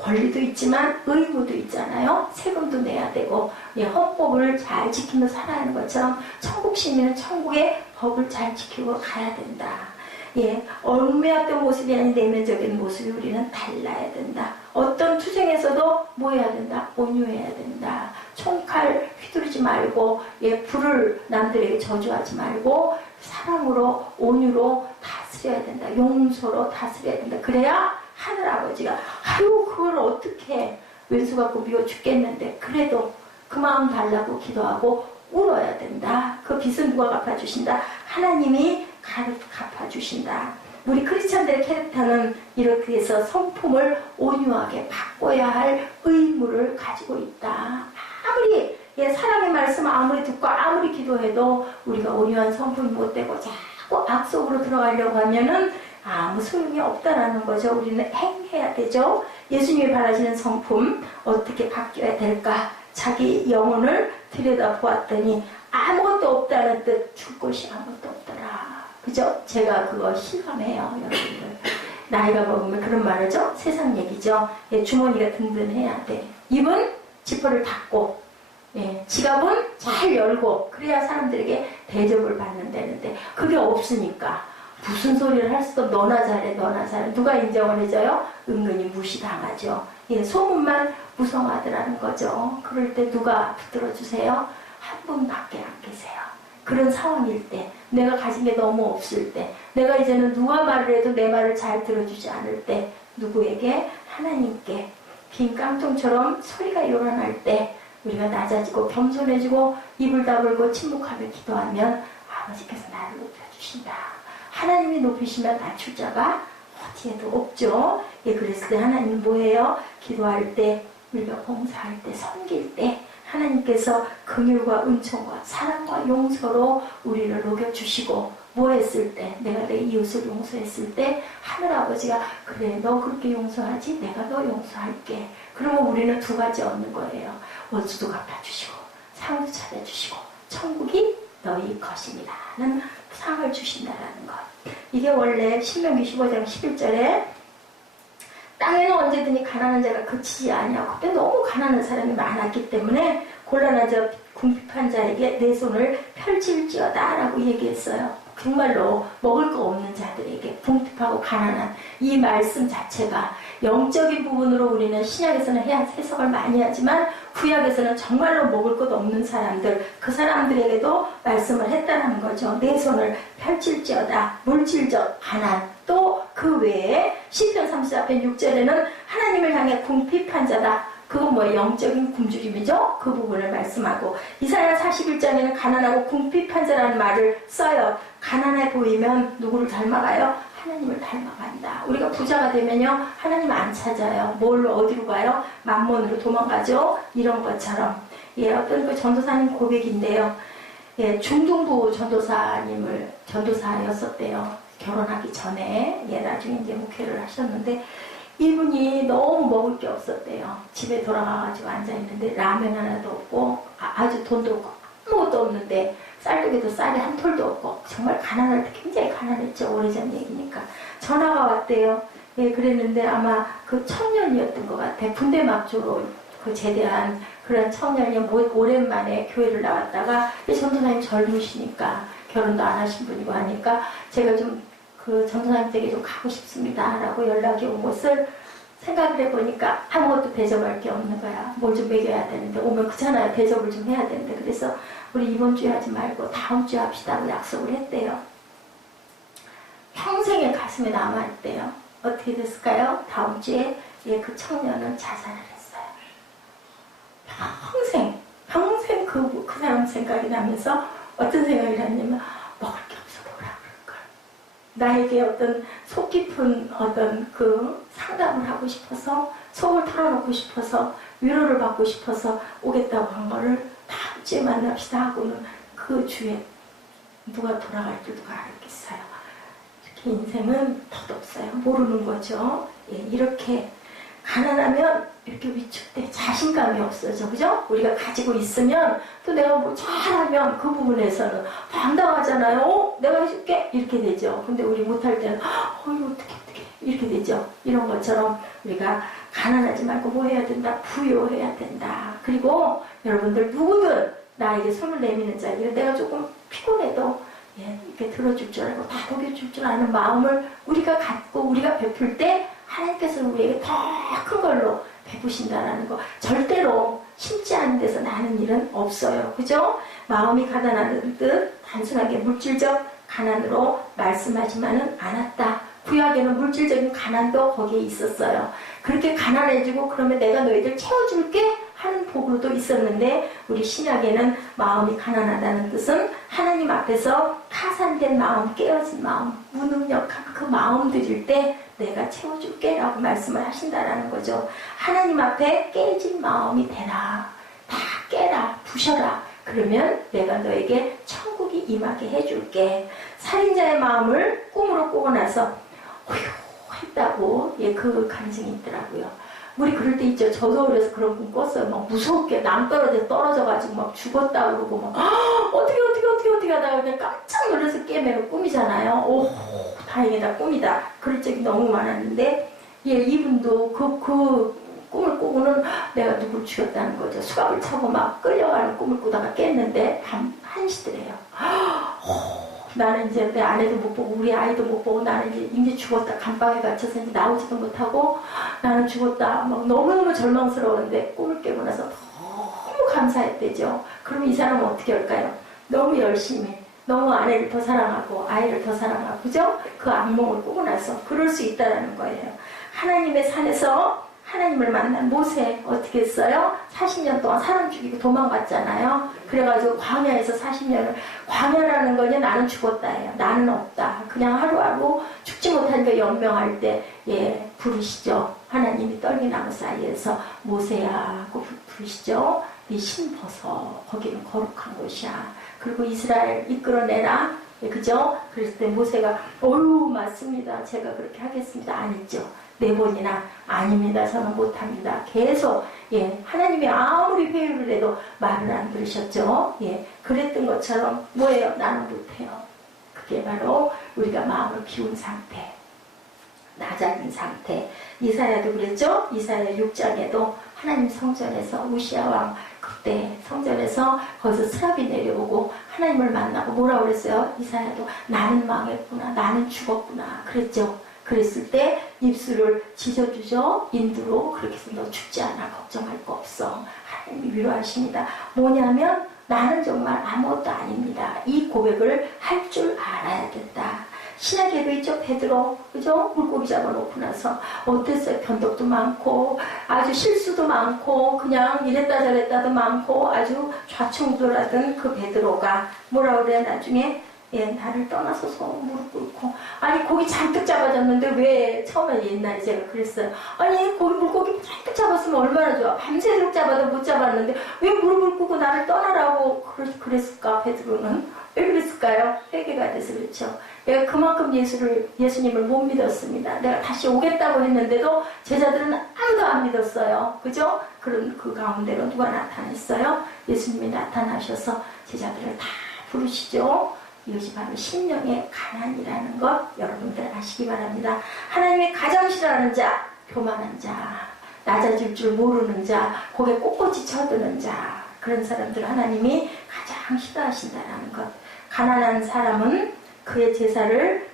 권리도 있지만 의무도 있잖아요. 세금도 내야 되고 예, 헌법을 잘 지키면서 살아야 하는 것처럼 천국 시민은 천국의 법을 잘 지키고 가야 된다. 예, 얽매였던 모습이 아닌 내면적인 모습이 우리는 달라야 된다. 어떤 투쟁에서도 뭐 해야 된다? 온유해야 된다. 총칼 휘두르지 말고 예, 불을 남들에게 저주하지 말고 사랑으로 온유로 다스려야 된다. 용서로 다스려야 된다. 그래야 하늘아버지가 아유 그걸 어떻게 왼수 갖고 미워 죽겠는데 그래도 그 마음 달라고 기도하고 울어야 된다. 그 빚은 누가 갚아주신다? 하나님이 갚아주신다. 우리 크리스찬들의 캐릭터는 이렇게 해서 성품을 온유하게 바꿔야 할 의무를 가지고 있다. 아무리 예, 사랑의 말씀 아무리 듣고 아무리 기도해도 우리가 온유한 성품이 못 되고 자꾸 악속으로 들어가려고 하면은 아무 소용이 없다라는 거죠. 우리는 행해야 되죠. 예수님이 바라시는 성품 어떻게 바뀌어야 될까? 자기 영혼을 들여다보았더니 아무것도 없다는 뜻, 줄 것이 아무것도 없더라. 그죠? 제가 그거 실감해요, 여러분들. 나이가 먹으면 그런 말 하죠? 세상 얘기죠. 예, 주머니가 든든해야 돼. 입은 지퍼를 닫고, 예, 지갑은 잘 열고, 그래야 사람들에게 대접을 받는다는데, 그게 없으니까, 무슨 소리를 할 수도 너나 잘해, 너나 잘해. 누가 인정을 해줘요? 은근히 무시당하죠. 예, 소문만 무성하더라는 거죠. 그럴 때 누가 붙들어주세요? 한 분밖에 안 계세요. 그런 상황일 때, 내가 가진 게 너무 없을 때, 내가 이제는 누가 말을 해도 내 말을 잘 들어주지 않을 때, 누구에게? 하나님께 빈 깡통처럼 소리가 일어날 때 우리가 낮아지고 겸손해지고 입을 다물고 침묵하며 기도하면 아버지께서 나를 높여주신다. 하나님이 높이시면 낮출 자가 어디에도 없죠. 예, 그랬을 때 하나님은 뭐예요? 기도할 때, 우리가 봉사할 때, 섬길 때 하나님께서 긍휼과 은총과 사랑과 용서로 우리를 녹여주시고 뭐 했을 때, 내가 내 이웃을 용서했을 때 하늘아버지가 그래 너 그렇게 용서하지? 내가 너 용서할게. 그러면 우리는 두 가지 얻는 거예요. 원수도 갚아주시고 상도 찾아주시고 천국이 너희 것입니다는 상을 주신다라는 것. 이게 원래 신명기 15장 11절에 땅에는 언제든지 가난한 자가 그치지 아니하고 그때 너무 가난한 사람이 많았기 때문에 곤란한 자 궁핍한 자에게 내 손을 펼칠지어다 라고 얘기했어요. 정말로 먹을 거 없는 자들에게 궁핍하고 가난한 이 말씀 자체가 영적인 부분으로 우리는 신약에서는 해석을 많이 하지만 구약에서는 정말로 먹을 것 없는 사람들, 그 사람들에게도 말씀을 했다는 거죠. 내 손을 펼칠지어다. 물질적 가난. 또 그 외에 시편 34편 6절에는 하나님을 향해 궁핍한 자다. 그건 뭐예요? 영적인 굶주림이죠? 그 부분을 말씀하고 이사야 41장에는 가난하고 궁핍한 자라는 말을 써요. 가난해 보이면 누구를 닮아가요? 하나님을 닮아간다. 우리가 부자가 되면요 하나님 안 찾아요. 뭘로 어디로 가요? 만몬으로 도망가죠. 이런 것처럼 예, 어떤 그 전도사님 고백인데요. 예, 중등부 전도사였었대요. 결혼하기 전에 예, 나중에 이제 목회를 하셨는데 이분이 너무 먹을 게 없었대요. 집에 돌아가가지고 앉아있는데 라면 하나도 없고 아주 돈도 없고 아무것도 없는데 쌀국에도 쌀이 한 톨도 없고 정말 가난할 때 굉장히 가난했죠. 오래전 얘기니까 전화가 왔대요. 예, 그랬는데 아마 그 청년이었던 것 같아. 군대 막조로 그 제대한 그런 청년이 오랜만에 교회를 나왔다가 전도사님 젊으시니까 결혼도 안 하신 분이고 하니까 제가 좀 그 전도사님 댁에 좀 가고 싶습니다 라고 연락이 온 것을 생각을 해보니까 아무것도 대접할 게 없는 거야. 뭘 좀 먹여야 되는데 오면 그렇잖아요. 대접을 좀 해야 되는데 그래서 우리 이번 주에 하지 말고 다음 주에 합시다고 약속을 했대요. 평생의 가슴에 남아있대요. 어떻게 됐을까요? 다음 주에 예, 그 청년은 자살을 했어요. 평생 그 사람 생각이 나면서 어떤 생각이 났냐면 먹을 게 없어도 오라 그럴 걸. 나에게 어떤 속 깊은 어떤 그 상담을 하고 싶어서 속을 털어놓고 싶어서 위로를 받고 싶어서 오겠다고 한 거를 다음 주에 만납시다 하고는 그 주에 누가 돌아갈 줄 누가 알겠어요. 이렇게 인생은 덧없어요. 모르는 거죠. 예, 이렇게 가난하면 이렇게 위축돼 자신감이 없어져. 그죠? 우리가 가지고 있으면 또 내가 뭐 잘하면 그 부분에서는 당당하잖아요. 내가 해줄게 이렇게 되죠. 근데 우리 못할 때는 이거 어떻게 이렇게 되죠. 이런 것처럼 우리가 가난하지 말고 뭐 해야 된다? 부요해야 된다. 그리고 여러분들 누구든 나에게 손을 내미는 자리에 내가 조금 피곤해도 이렇게 들어줄 줄 알고 다독여줄 줄 아는 마음을 우리가 갖고 우리가 베풀 때 하나님께서 우리에게 더 큰 걸로 베푸신다라는 거. 절대로 심지 않은 데서 나는 일은 없어요. 그죠? 마음이 가난한 듯 단순하게 물질적 가난으로 말씀하지만은 않았다. 구약에는 물질적인 가난도 거기에 있었어요. 그렇게 가난해지고 그러면 내가 너희들 채워줄게 하는 복으로도 있었는데 우리 신약에는 마음이 가난하다는 뜻은 하나님 앞에서 타산된 마음, 깨어진 마음, 무능력한 그 마음 드릴 때 내가 채워줄게 라고 말씀을 하신다라는 거죠. 하나님 앞에 깨진 마음이 되라. 다 깨라. 부셔라. 그러면 내가 너에게 천국이 임하게 해줄게. 살인자의 마음을 꿈으로 꾸고 나서 했다고 그 간증이 있더라고요. 우리 그럴 때 있죠. 저도 그래서 그런 꿈 꿨어요. 막 무섭게 떨어져가지고 막 죽었다 그러고 막 어떻게 하다가 그냥 깜짝 놀라서 깨매고 꿈이잖아요. 오, 다행이다, 꿈이다. 그럴 적이 너무 많았는데 이분도 그 꿈을 꾸고는 내가 누굴 죽였다는 거죠. 수갑을 차고 막 끌려가는 꿈을 꾸다가 깼는데 밤 1시더래요. 나는 이제 내 아내도 못 보고 우리 아이도 못 보고 나는 이제 죽었다. 감방에 갇혀서 이제 나오지도 못하고 나는 죽었다. 막 너무너무 절망스러웠는데 꿈을 깨고 나서 너무 감사했대죠. 그럼 이 사람은 어떻게 할까요? 너무 열심히 너무 아내를 더 사랑하고 아이를 더 사랑하고 그죠? 그 악몽을 꾸고 나서 그럴 수 있다는 거예요. 하나님의 산에서 하나님을 만난 모세 어떻게 했어요? 40년 동안 사람 죽이고 도망갔잖아요. 그래가지고 광야에서 40년을 광야라는 거냐 나는 죽었다예요. 나는 없다. 그냥 하루하루 죽지 못하니까 연명할 때 부르시죠. 하나님이 떨기나무 사이에서 모세야 하고 부르시죠. 네 신 벗어. 거기는 거룩한 곳이야. 그리고 이스라엘 이끌어내라. 그죠? 그랬을 때 모세가 어휴 맞습니다. 제가 그렇게 하겠습니다. 안 했죠. 4번이나 아닙니다. 저는 못합니다. 계속 하나님이 아무리 회유를 해도 말을 안 들으셨죠. 그랬던 것처럼 뭐예요? 나는 못해요. 그게 바로 우리가 마음을 비운 상태, 낮아진 상태. 이사야도 그랬죠. 이사야 6장에도 하나님 성전에서 우시아 왕 그때 성전에서 거기서 스랍이 내려오고 하나님을 만나고 뭐라고 그랬어요? 이사야도 나는 망했구나, 나는 죽었구나 그랬죠. 그랬을 때 입술을 지져주죠. 인두로 그렇게 해서 너 죽지 않아. 걱정할 거 없어. 하나님이 위로하십니다. 뭐냐면 나는 정말 아무것도 아닙니다. 이 고백을 할 줄 알아야겠다. 신약에도 있죠. 베드로 그죠? 물고기 잡아놓고 나서 어땠어요? 변덕도 많고 아주 실수도 많고 그냥 이랬다 저랬다도 많고 아주 좌충우돌하던 그 베드로가 뭐라 그래 나중에 나를 떠나서서 무릎 꿇고 아니 고기 잔뜩 잡아줬는데 왜 처음에 옛날에 제가 그랬어요. 아니 물고기 잔뜩 잡았으면 얼마나 좋아. 밤새도록 잡아도 못 잡았는데 왜 무릎을 꿇고 나를 떠나라고 그랬을까. 베드로는 왜 그랬을까요? 회개가 돼서 그렇죠. 내가 그만큼 예수님을 못 믿었습니다. 내가 다시 오겠다고 했는데도 제자들은 아무도 안 믿었어요. 그죠? 그런 그 가운데로 누가 나타났어요? 예수님이 나타나셔서 제자들을 다 부르시죠. 이것이 바로 심령의 가난이라는 것 여러분들 아시기 바랍니다. 하나님이 가장 싫어하는 자, 교만한 자, 낮아질 줄 모르는 자, 고개 꼿꼿이 쳐드는 자, 그런 사람들 하나님이 가장 싫어하신다는 것. 가난한 사람은 그의 제사를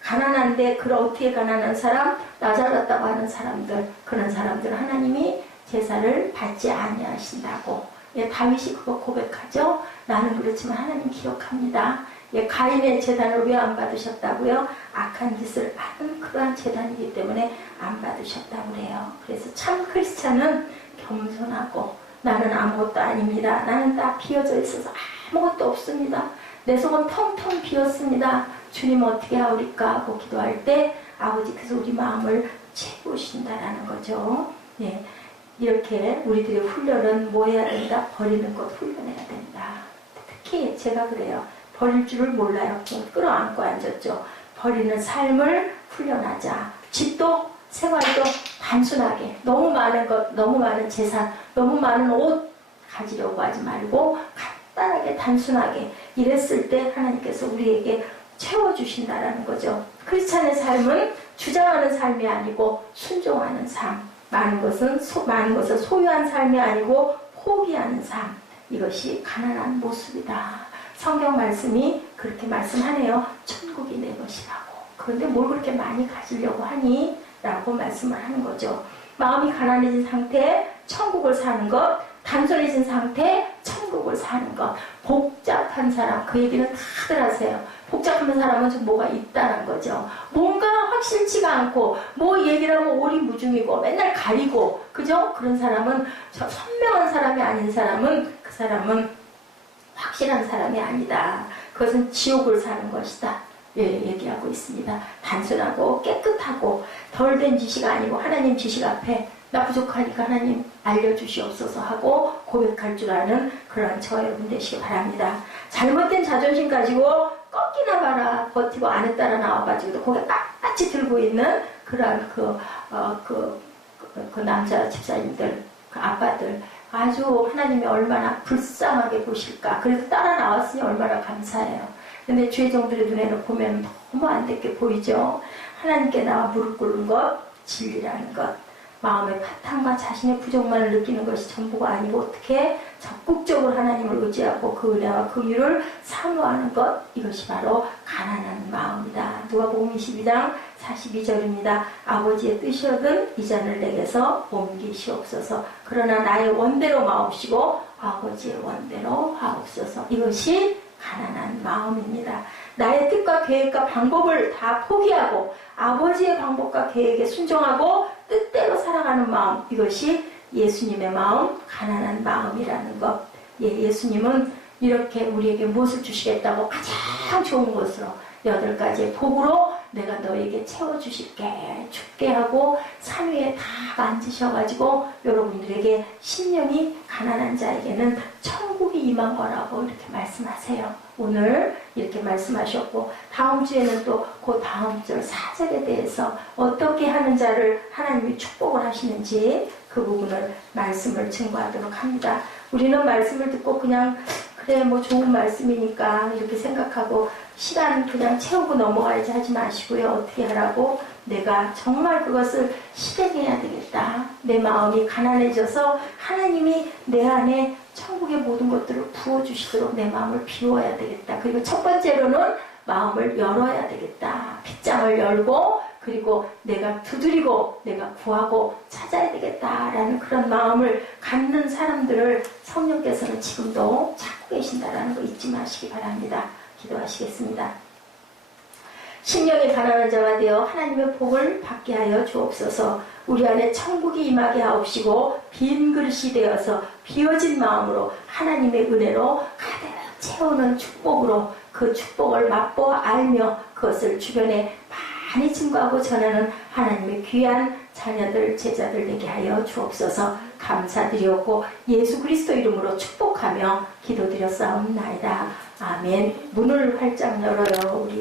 가난한데 어떻게 가난한 사람? 낮아졌다고 하는 사람들, 그런 사람들 하나님이 제사를 받지 아니하신다고. 다윗이 그거 고백하죠. 나는 그렇지만 하나님 기억합니다. 가인의 제단을 왜 안 받으셨다고요? 악한 짓을 받은 그러한 제단이기 때문에 안 받으셨다고 그래요. 그래서 참 크리스찬은 겸손하고 나는 아무것도 아닙니다. 나는 딱 비어져 있어서 아무것도 없습니다. 내 속은 텅텅 비었습니다. 주님 어떻게 하오리까 하고 기도할 때 아버지께서 우리 마음을 채우신다라는 거죠. 이렇게 우리들의 훈련은 뭐 해야 된다? 버리는 것 훈련해야 된다. 특히 제가 그래요. 버릴 줄을 몰라요. 끌어안고 앉았죠. 버리는 삶을 훈련하자. 집도 생활도 단순하게 너무 많은 것, 너무 많은 재산, 너무 많은 옷 가지려고 하지 말고 간단하게 단순하게 이랬을 때 하나님께서 우리에게 채워주신다라는 거죠. 크리스찬의 삶은 주장하는 삶이 아니고 순종하는 삶, 많은 것을 소유한 삶이 아니고 포기하는 삶, 이것이 가난한 모습이다. 성경 말씀이 그렇게 말씀하네요. 천국이 내 것이라고. 그런데 뭘 그렇게 많이 가지려고 하니? 라고 말씀을 하는 거죠. 마음이 가난해진 상태에 천국을 사는 것, 단순해진 상태에 천국을 사는 것. 복잡한 사람, 그 얘기는 다들 하세요. 복잡한 사람은 좀 뭐가 있다는 거죠. 뭔가 확실치가 않고 뭐 얘기를 하면 오리무중이고 맨날 가리고, 그죠? 그런 사람은, 저 선명한 사람이 아닌 사람은, 그 사람은 확실한 사람이 아니다. 그것은 지옥을 사는 것이다. 예, 얘기하고 있습니다. 단순하고 깨끗하고 덜 된 지식 아니고 하나님 지식 앞에 나 부족하니까 하나님 알려주시옵소서 하고 고백할 줄 아는 그런 저 여러분 되시기 바랍니다. 잘못된 자존심 가지고 꺾이나 봐라 버티고 안에 따라 나와가지고 고개 빳빳이 들고 있는 그런 그 남자 집사님들, 그 아빠들, 아주 하나님이 얼마나 불쌍하게 보실까. 그래도 따라 나왔으니 얼마나 감사해요. 근데 죄종들의 눈에는 보면 너무 안 됐게 보이죠. 하나님께 나와 무릎 꿇는 것, 진리라는 것, 마음의 파탄과 자신의 부족만을 느끼는 것이 전부가 아니고 어떻게 적극적으로 하나님을 의지하고 그 은혜와 그 위를 사모하는 것, 이것이 바로 가난한 마음이다. 누가복음 22장 42절입니다. 아버지의 뜻이거든 이 잔을 내게서 옮기시옵소서. 그러나 나의 원대로 마옵시고 아버지의 원대로 하옵소서. 이것이 가난한 마음입니다. 나의 뜻과 계획과 방법을 다 포기하고 아버지의 방법과 계획에 순종하고 뜻대로 살아가는 마음, 이것이 예수님의 마음, 가난한 마음이라는 것. 예수님은 이렇게 우리에게 무엇을 주시겠다고 가장 좋은 것으로 8가지의 복으로 내가 너에게 채워주실게, 죽게 하고 산 위에 다 만지셔가지고 여러분들에게 심령이 가난한 자에게는 천국이 임한 거라고 이렇게 말씀하세요. 오늘 이렇게 말씀하셨고, 다음 주에는 또 그 다음 절 4절에 대해서 어떻게 하는 자를 하나님이 축복을 하시는지 그 부분을 말씀을 증거하도록 합니다. 우리는 말씀을 듣고 그냥 그래 뭐 좋은 말씀이니까 이렇게 생각하고 시간 그냥 채우고 넘어가야지 하지 마시고요. 어떻게 하라고? 내가 정말 그것을 실행해야 되겠다. 내 마음이 가난해져서 하나님이 내 안에 천국의 모든 것들을 부어주시도록 내 마음을 비워야 되겠다. 그리고 첫 번째로는 마음을 열어야 되겠다. 빗장을 열고 그리고 내가 두드리고 내가 구하고 찾아야 되겠다라는 그런 마음을 갖는 사람들을 성령께서는 지금도 찾고 계신다라는 거 잊지 마시기 바랍니다. 기도하시겠습니다. 심령이 가난한 자가 되어 하나님의 복을 받게 하여 주옵소서. 우리 안에 천국이 임하게 하옵시고 빈 그릇이 되어서 비어진 마음으로 하나님의 은혜로 가득 채우는 축복으로 그 축복을 맛보아 알며 그것을 주변에 많이 증거하고 전하는 하나님의 귀한 자녀들, 제자들 되게 하여 주옵소서. 감사드리옵고 예수 그리스도 이름으로 축복하며 기도드렸사옵나이다. 아멘. 문을 활짝 열어요. 우리